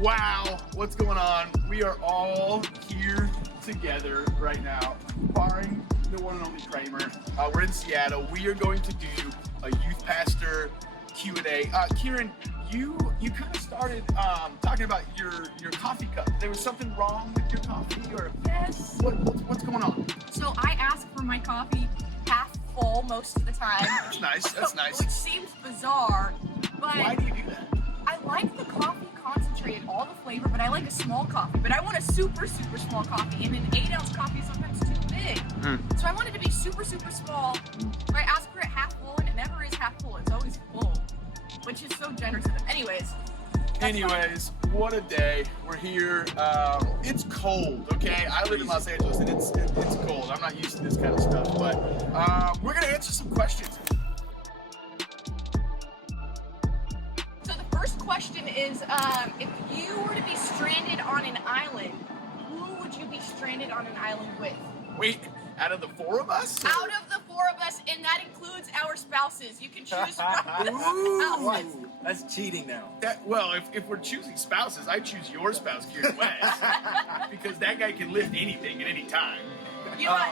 Wow, what's going on? We are all here together right now, barring the one and only Kramer. We're in Seattle. We are going to do a youth pastor Q&A. Kieran, you kind of started talking about your coffee cup. There was something wrong with your coffee, or Yes. what's going on? So I ask for my coffee half full most of the time. That's nice. That's nice. Which seems bizarre, but Why do you do that? I like the coffee concentrated, all the flavor, but I like a small coffee. But I want a super, super small coffee, and an 8-ounce coffee is sometimes too big. So I want it to be super, super small. So I ask for it half full, and it never is half full. It's always full, which is so generous of them. Anyways, What a day. We're here. It's cold, okay? I live in Los Angeles and it's cold. I'm not used to this kind of stuff, but we're gonna answer some questions. So the first question is, if you were to be stranded on an island, who would you be stranded on an island with? Wait, out of the four of us? Out of the four of us, and that includes our spouses. You can choose from Ooh. spouses. That's cheating now. Well, if we're choosing spouses, I choose your spouse, Kieran West, because that guy can lift anything at any time. You know what?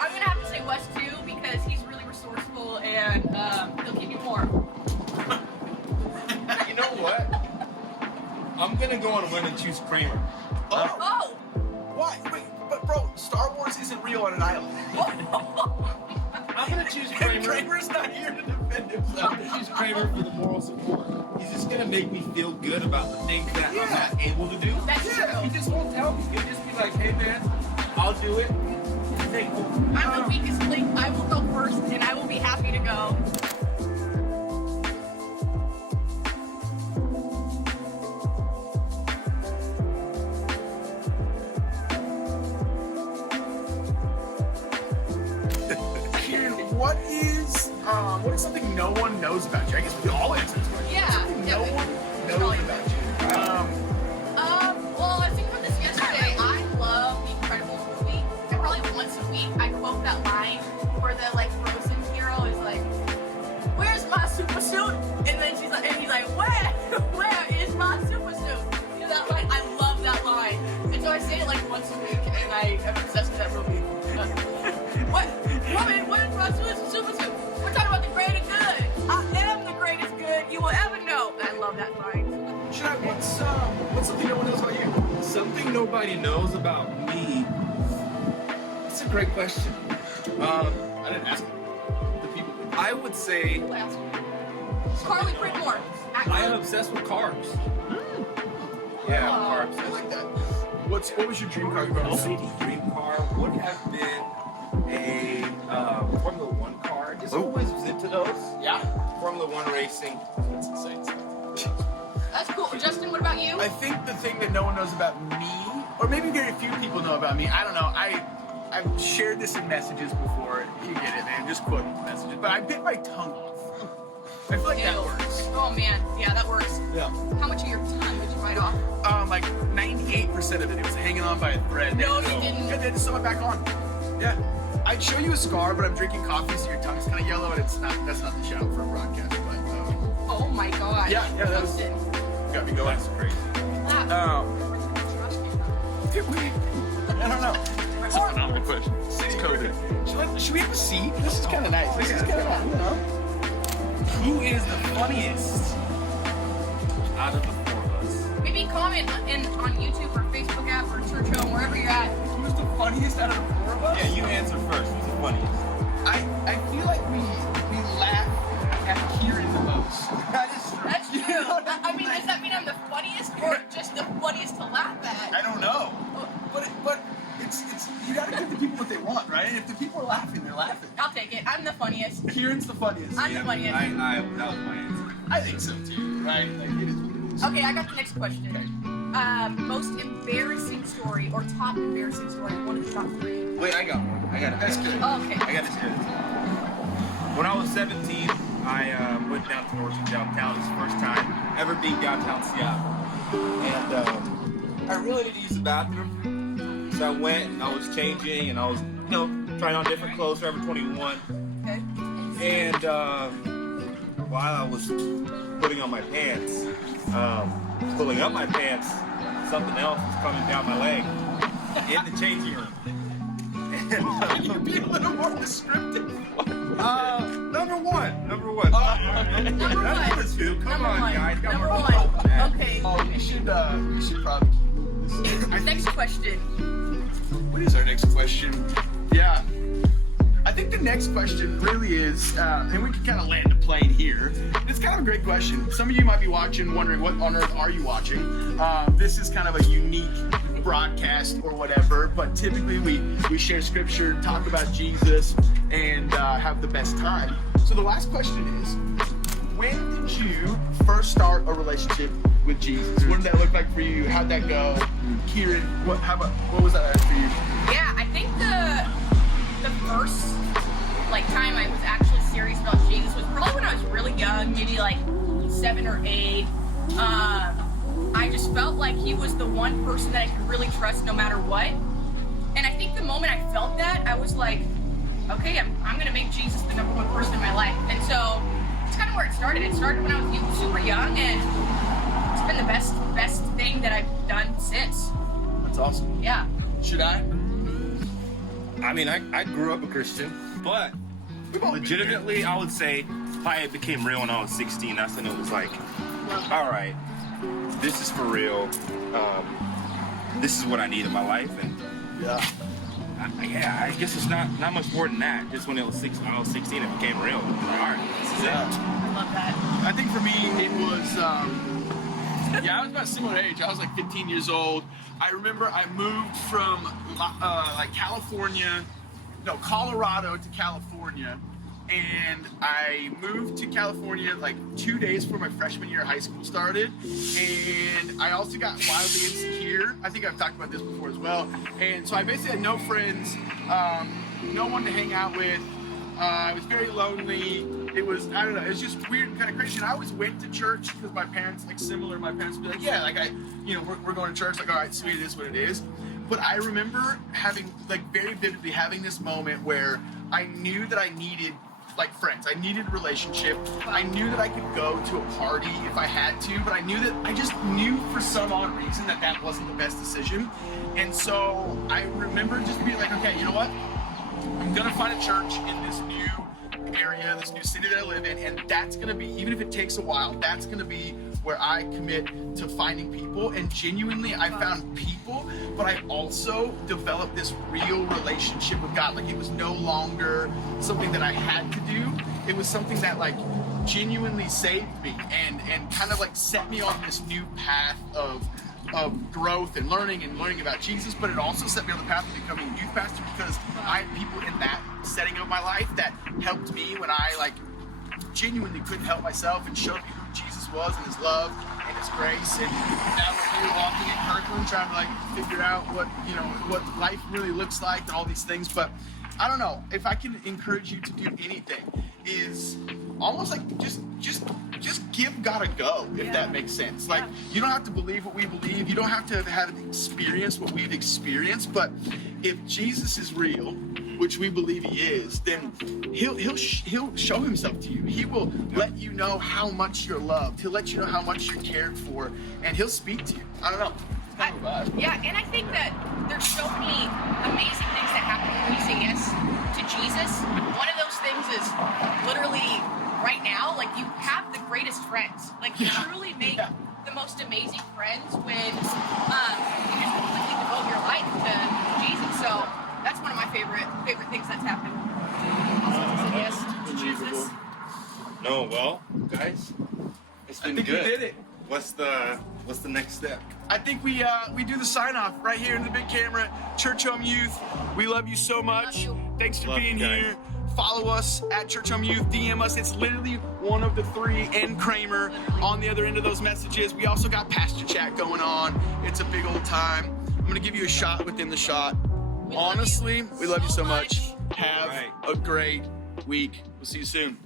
I'm gonna have to say Wes too, because he's really resourceful and he'll keep you warm. You know what? I'm gonna go on a limb and choose Kramer. Oh! Why? Wait, but bro, Star Wars isn't real on an island. I'm gonna choose Kramer. Kramer's not here to defend I'm himself. gonna choose Kramer for the moral support. He's just gonna make me feel good about the things that I'm not able to do. That's Yeah, true. He just won't tell me. He'll just be like, hey man, I'll do it. Hey, cool. I'm the weakest link. I will go first, and I will be happy to go. Kieran, what is something no one knows about you? I guess we all answer this question. Yeah, Something yeah, no we- one we knows probably about you. Well, I think about this yesterday. I love The Incredibles movie. And probably once a week, I quote that line where the Frozen hero is like, "Where's my super suit?" And then he's like, "Where is my super suit?" You know that line? I love that line, and so I say it once a week, and I am obsessed with that movie. What? Woman, where's my super suit? We're talking about the greater good. I am the greatest good you will ever know. I love that line. What's something no one knows about you? Something nobody knows about me. That's a great question. I didn't ask the people. I would say Carly Prickmore. I am obsessed with cars. Yeah, car I obsessed. like that. What was your dream car growing up? My dream car would have been a Formula One car. Just always was into those. Yeah. Formula One racing. That's insane. That's cool. Justin, what about you? I think the thing that no one knows about me, or maybe very few people know about me, I don't know. I've shared this in messages before. You get it, man. Just quote messages. But I bit my tongue off. I feel like that Ew. works. Oh man, yeah, that works. Yeah. How much of your tongue did you bite off? Like 98% of it was hanging on by a thread. No, you didn't. And then sew it back on. Yeah. I'd show you a scar, but I'm drinking coffee, so your tongue's kind of yellow, and that's not the shout for a broadcast. But Oh my god. Yeah, that was- Justin. got me going. That's crazy. Wow. Did we? I don't know. That's a phenomenal question. It's COVID. Should we have a seat? This is kind of nice. This is kind of nice, you know? Who is the funniest out of the four of us? Maybe comment on YouTube or Facebook app or Church Home, wherever you're at. Who's the funniest out of the four of us? Yeah, you answer first. Who's the funniest? I feel like we laugh at Kieran the most. That is true. That's true. I mean, does that mean I'm the funniest or just the funniest to laugh at? I don't know. But it's you gotta give the people what they want, right? And if the people are laughing, they're laughing. I'll take it. I'm the funniest. Kieran's the funniest. I'm the funniest. That was my answer. I think so too, right? Like it is what it is. Okay, I got the next question. Okay. Most embarrassing story or top embarrassing story. One of the top three. Wait, I got one. That's good. Oh, okay. I got to share this. When I was 17, I went down to North downtown. It was the first time ever being downtown Seattle. And I really needed to use the bathroom. So I went and I was changing and I was, trying on different clothes, Forever 21. Okay. And while I was putting on my pants, pulling up my pants, something else was coming down my leg in the changing room. Can you be a little more descriptive? Number one. Number one. Number two. Come Number on, one. guys. Got Number more one. fun than that. Okay. Oh, we should probably. Next question. What is our next question? Yeah. I think the next question really is, and we can kind of land the plane here. It's kind of a great question. Some of you might be watching, wondering what on earth are you watching? This is kind of a unique broadcast or whatever, but typically we share scripture, talk about Jesus, and have the best time. So the last question is, when did you first start a relationship with Jesus? What did that look like for you? How'd that go? Kieran, what was that like for you? Yeah, I think the first time I was actually serious about Jesus was probably when I was really young, maybe like 7 or 8. I just felt like he was the one person that I could really trust no matter what. And I think the moment I felt that, I was like, okay, I'm gonna make Jesus the number one person in my life. And so it's kind of where it started. It started when I was super young, and it's been the best thing that I've done since. That's awesome. Yeah. Should I? I mean, I grew up a Christian, but legitimately, I would say I became real when I was 16. That's when it was like, all right, this is for real. This is what I need in my life, and I guess it's not much more than that. Just when I was 16, it became real. Like, all right, this is it. I love that. I think for me, it was, I was about similar age. I was like 15 years old. I remember I moved from Colorado to California. And I moved to California like 2 days before my freshman year of high school started. And I also got wildly insecure. I think I've talked about this before as well. And so I basically had no friends, no one to hang out with. I was very lonely. It was, I don't know, it was just weird and kind of crazy. And I always went to church because my parents, my parents would be like, yeah, we're going to church. Like, all right, sweet, it is what it is. But I remember having, very vividly having this moment where I knew that I needed friends. I needed a relationship. I knew that I could go to a party if I had to, but I just knew for some odd reason that wasn't the best decision. And so I remember just being like, okay, you know what? I'm gonna find a church in this new area, this new city that I live in, and that's gonna be, even if it takes a while, that's gonna be where I commit to finding people. And genuinely, I found people, but I also developed this real relationship with God. It was no longer something that I had to do. It was something that genuinely saved me and kind of set me on this new path of growth and learning about Jesus. But it also set me on the path of becoming a youth pastor, because I had people in that setting of my life that helped me when I genuinely couldn't help myself, and showed me who Jesus was and his love and his grace. And now we're here walking in Kirkland trying to figure out what life really looks like and all these things. But I don't know, if I can encourage you to do anything, is almost just give God a go, if that makes sense. You don't have to believe what we believe. You don't have to have experienced what we've experienced. But if Jesus is real, which we believe he is, then he'll show himself to you. He will let you know how much you're loved. He'll let you know how much you're cared for, and he'll speak to you. I don't know. Yeah, and I think that there's so many amazing things that happen when we say yes to Jesus. One of those things is literally right now, you have the greatest friends. You truly make the most amazing friends when you just completely devote your life to Jesus. So that's one of my favorite things that's happened. Yes to Jesus. No, well, guys, it's been good. We did it. What's the next step? I think we do the sign off right here in the big camera. Church Home Youth, we love you so much. Thanks for being here. Follow us at Church Home Youth. DM us. It's literally one of the 3 and Kramer on the other end of those messages. We also got Pastor Chat going on. It's a big old time. I'm gonna give you a shot within the shot. Honestly, we love you so much. Have a great week. We'll see you soon.